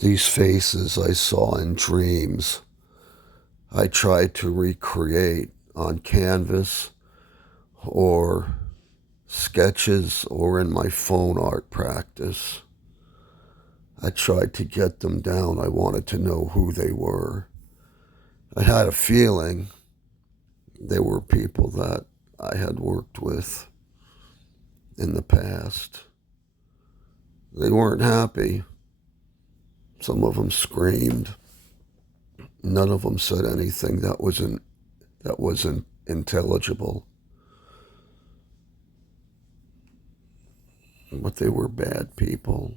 These faces I saw in dreams, I tried to recreate on canvas or sketches or in my phone art practice. I tried to get them down. I wanted to know who they were. I had a feeling they were people that I had worked with in the past. They weren't happy. Some of them screamed. None of them said anything that wasn't intelligible. But they were bad people.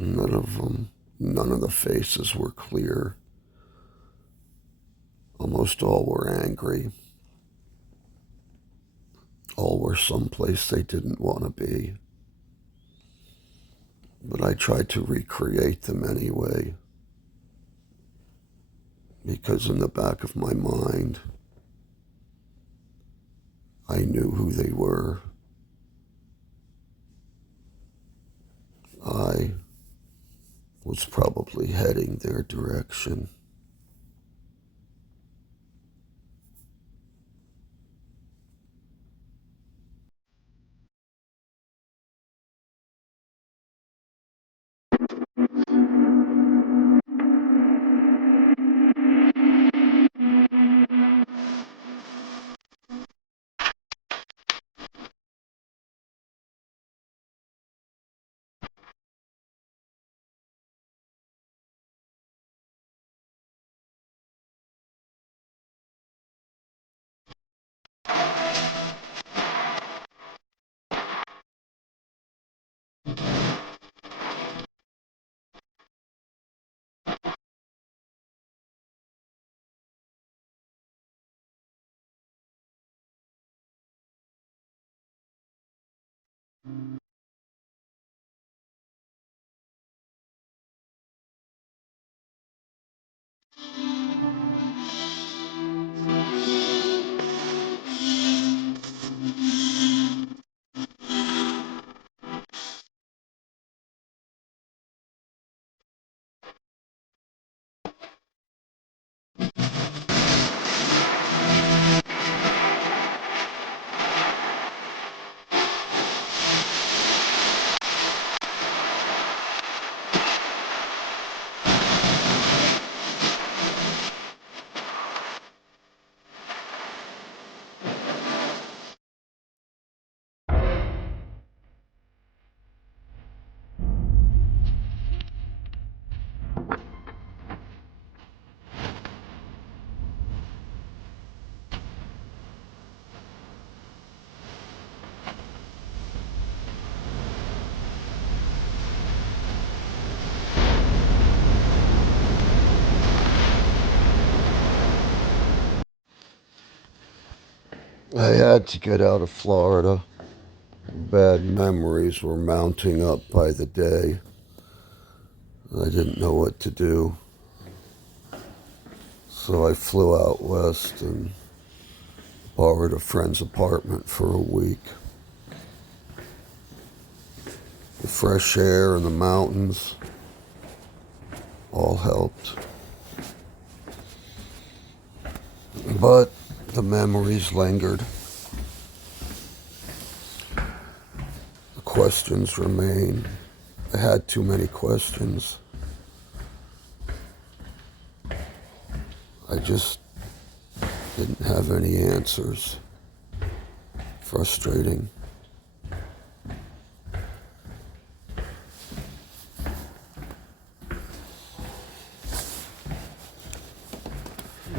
None of them, none of the faces were clear. Almost all were angry. All were someplace they didn't want to be. But I tried to recreate them anyway, because in the back of my mind, I knew who they were. I was probably heading their direction. I had to get out of Florida. Bad memories were mounting up by the day. I didn't know what to do. So I flew out west and borrowed a friend's apartment for a week. The fresh air and the mountains all helped. But the memories lingered. The questions remain. I had too many questions. I just didn't have any answers. Frustrating.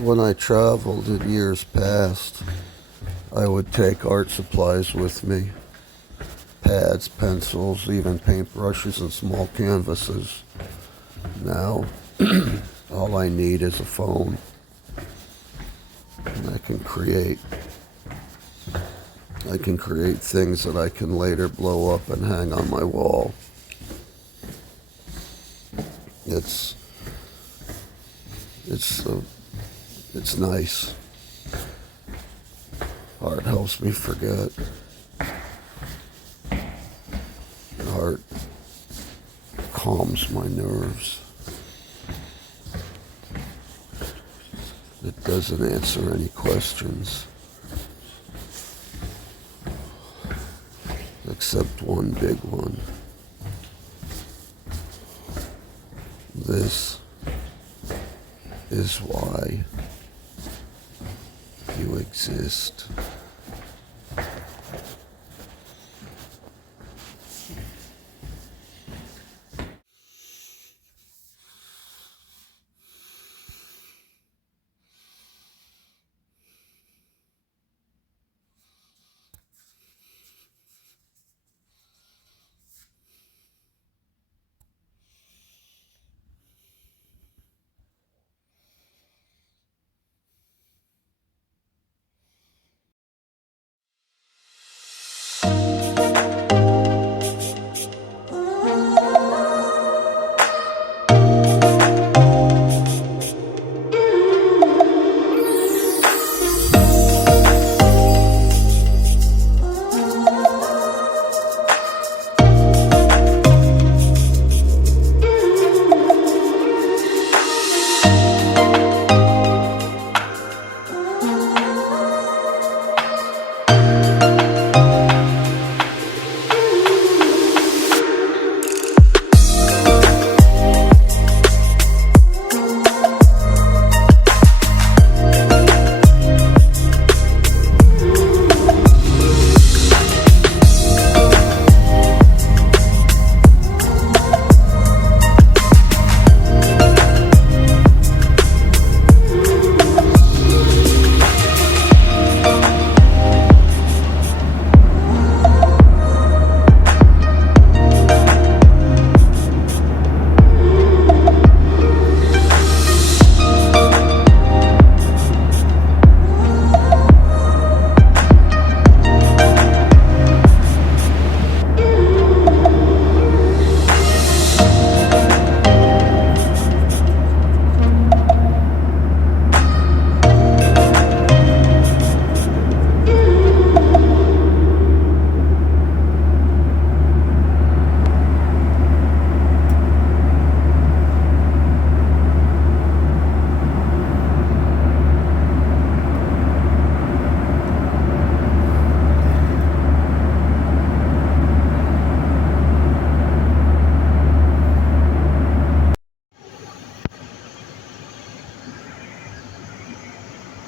When I traveled in years past, I would take art supplies with me. Pads, pencils, even paintbrushes and small canvases. Now, all I need is a phone, and I can create. I can create things that I can later blow up and hang on my wall. It's it's uh, it's nice. Art helps me forget. Art calms my nerves. It doesn't answer any questions. Except one big one. This is why you exist.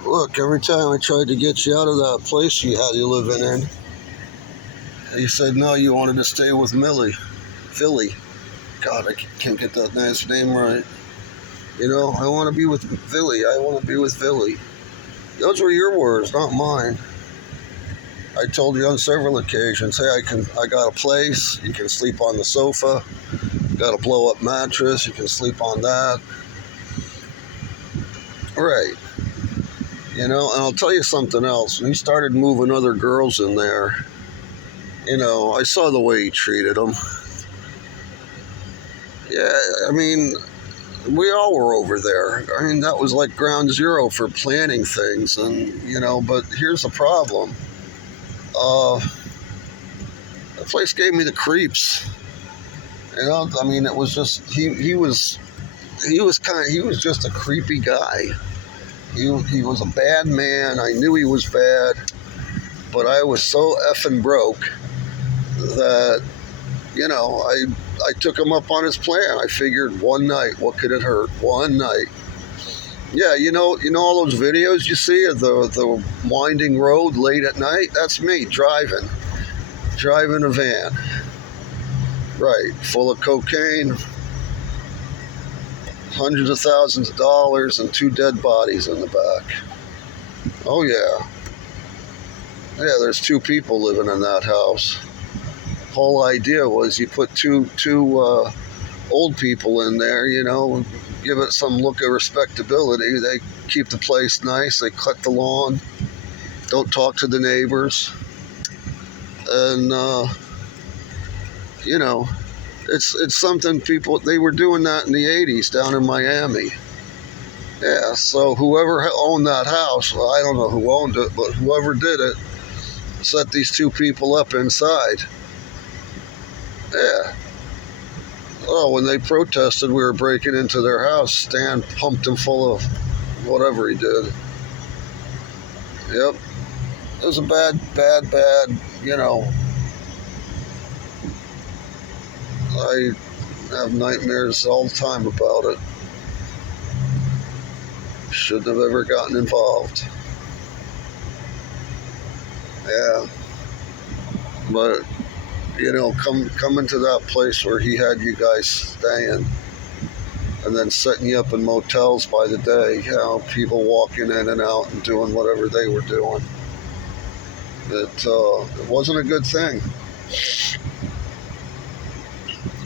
Look, every time I tried to get you out of that place you had you living in, you said no, you wanted to stay with Philly. God, I can't get that nice name right. You know, I want to be with Philly. I want to be with Philly. Those were your words, not mine. I told you on several occasions, hey, I got a place. You can sleep on the sofa. Got a blow-up mattress. You can sleep on that. Right. You know, and I'll tell you something else. When he started moving other girls in there, you know, I saw the way he treated them. Yeah, I mean, we all were over there. I mean, that was like ground zero for planning things. And, you know, but here's the problem. That place gave me the creeps. You know, I mean, it was just, he was just a creepy guy. He was a bad man. I knew he was bad, but I was so effing broke that, you know, I took him up on his plan. I figured one night, what could it hurt? One night. Yeah, you know all those videos you see of the winding road late at night? That's me driving a van. Right, full of cocaine, hundreds of thousands of dollars, and 2 dead bodies in the back. Oh yeah. Yeah, there's 2 people living in that house. Whole idea was you put two old people in there, you know, give it some look of respectability. They keep the place nice. They cut the lawn. Don't talk to the neighbors. And, you know, it's something they were doing that in the 80s down in Miami. Yeah, so whoever owned that house, well, I don't know who owned it, but whoever did it set these 2 people up inside. Yeah. Oh, when they protested, we were breaking into their house. Stan pumped him full of whatever he did. Yep. It was a bad, you know. I have nightmares all the time about it. Shouldn't have ever gotten involved. Yeah. But, you know, coming to that place where he had you guys staying and then setting you up in motels by the day, you know, people walking in and out and doing whatever they were doing. It wasn't a good thing.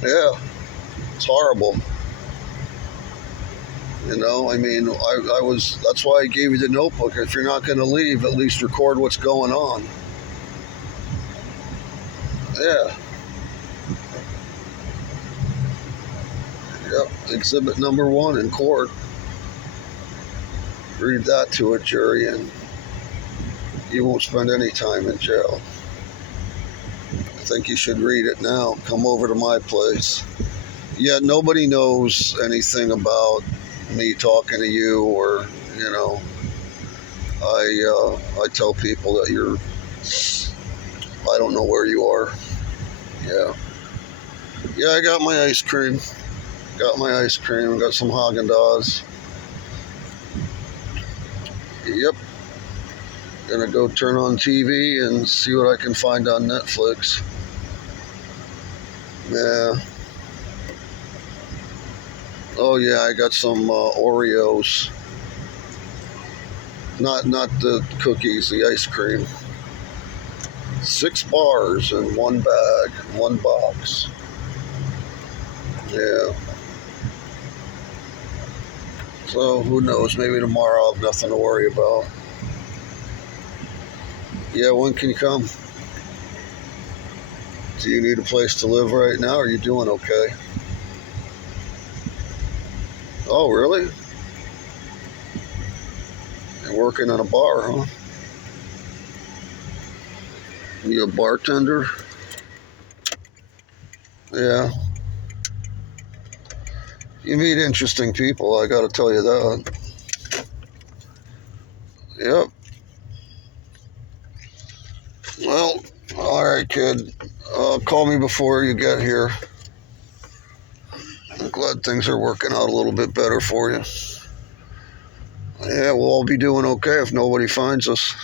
Yeah, it's horrible. You know, I mean, that's why I gave you the notebook. If you're not going to leave, at least record what's going on. Yeah. Yep, exhibit number 1 in court. Read that to a jury and you won't spend any time in jail. I think you should read it now. Come over to my place. Yeah, nobody knows anything about me talking to you, or, you know, I tell people that I don't know where you are. Yeah, I got my ice cream. Got some Haagen-Dazs. Yep. Gonna go turn on TV and see what I can find on Netflix. Yeah. Oh yeah, I got some Oreos. Not the cookies, the ice cream. 6 bars in 1 bag, 1 box. Yeah. So who knows? Maybe tomorrow I'll have nothing to worry about. Yeah, when can you come? Do you need a place to live right now? Or are you doing okay? Oh, really? You're working in a bar, huh? You a bartender? Yeah. You meet interesting people, I gotta tell you that. Yep. Well, alright, kid. Call me before you get here. I'm glad things are working out a little bit better for you. Yeah, we'll all be doing okay if nobody finds us.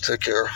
Take care.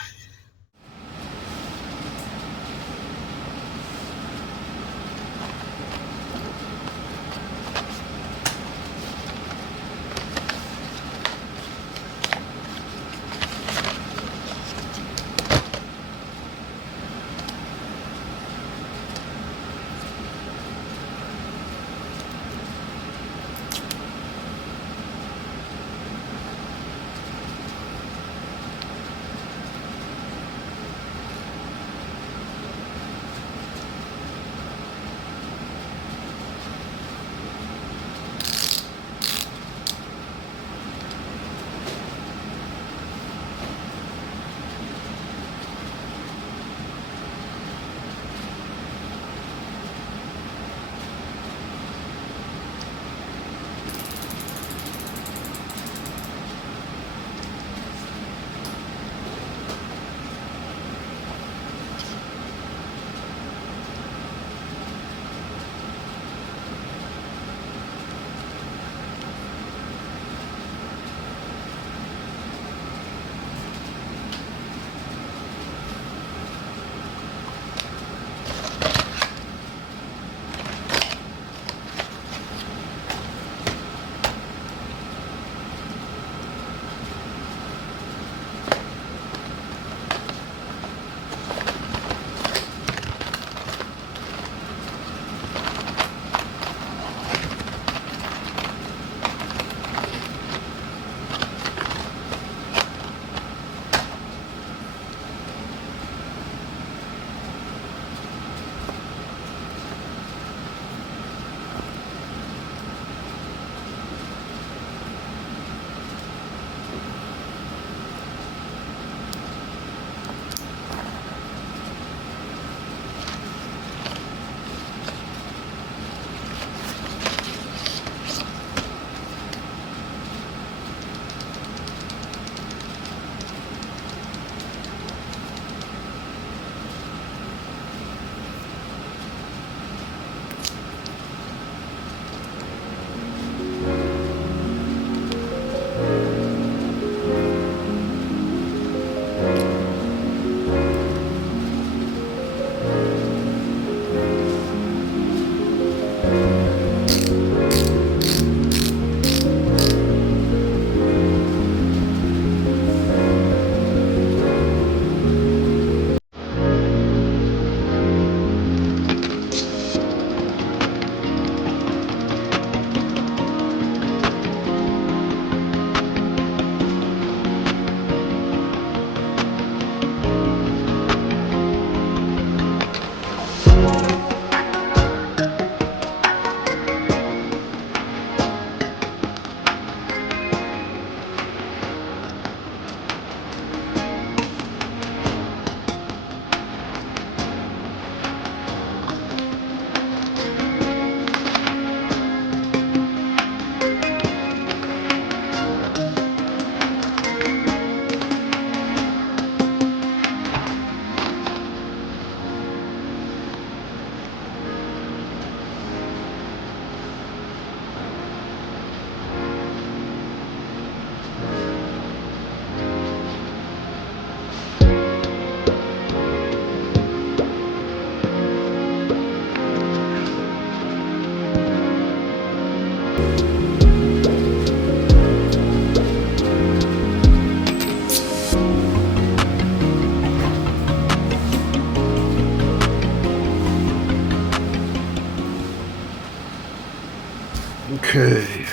Okay.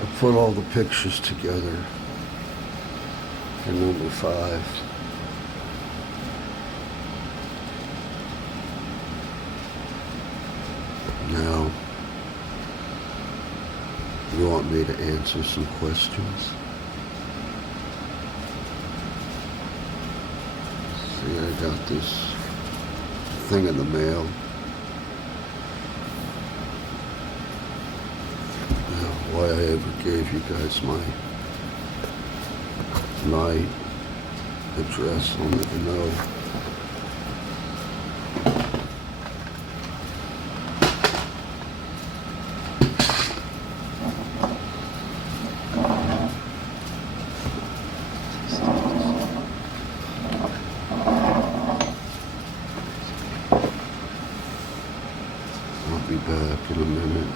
I put all the pictures together for number 5. Now, you want me to answer some questions? See, I got this thing in the mail. Why I ever gave you guys my address, I'll never know. I'll be back in a minute.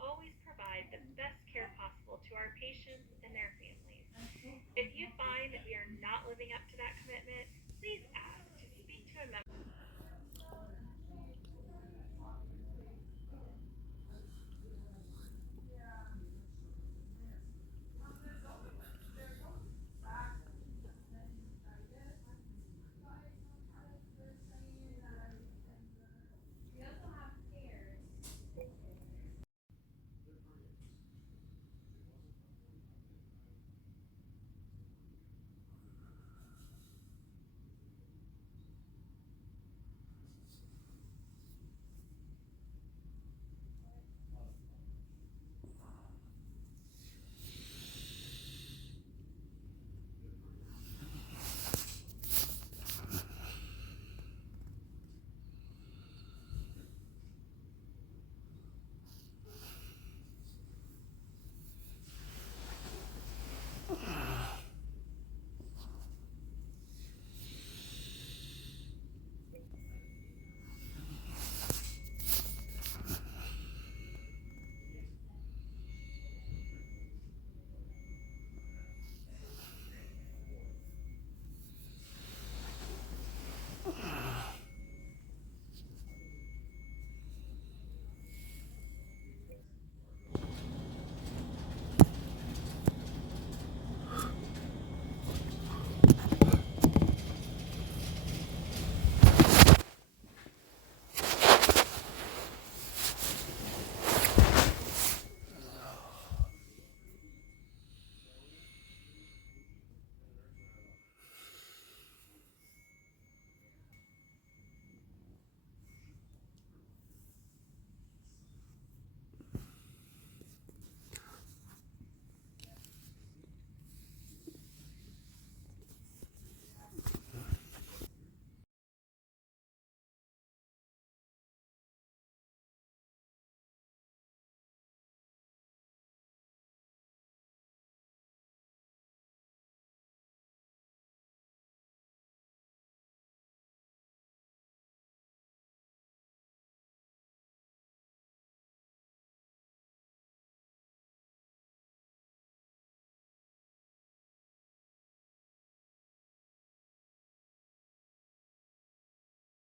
Always provide the best care possible to our patients and their families. If you find that we are not living up to that commitment, please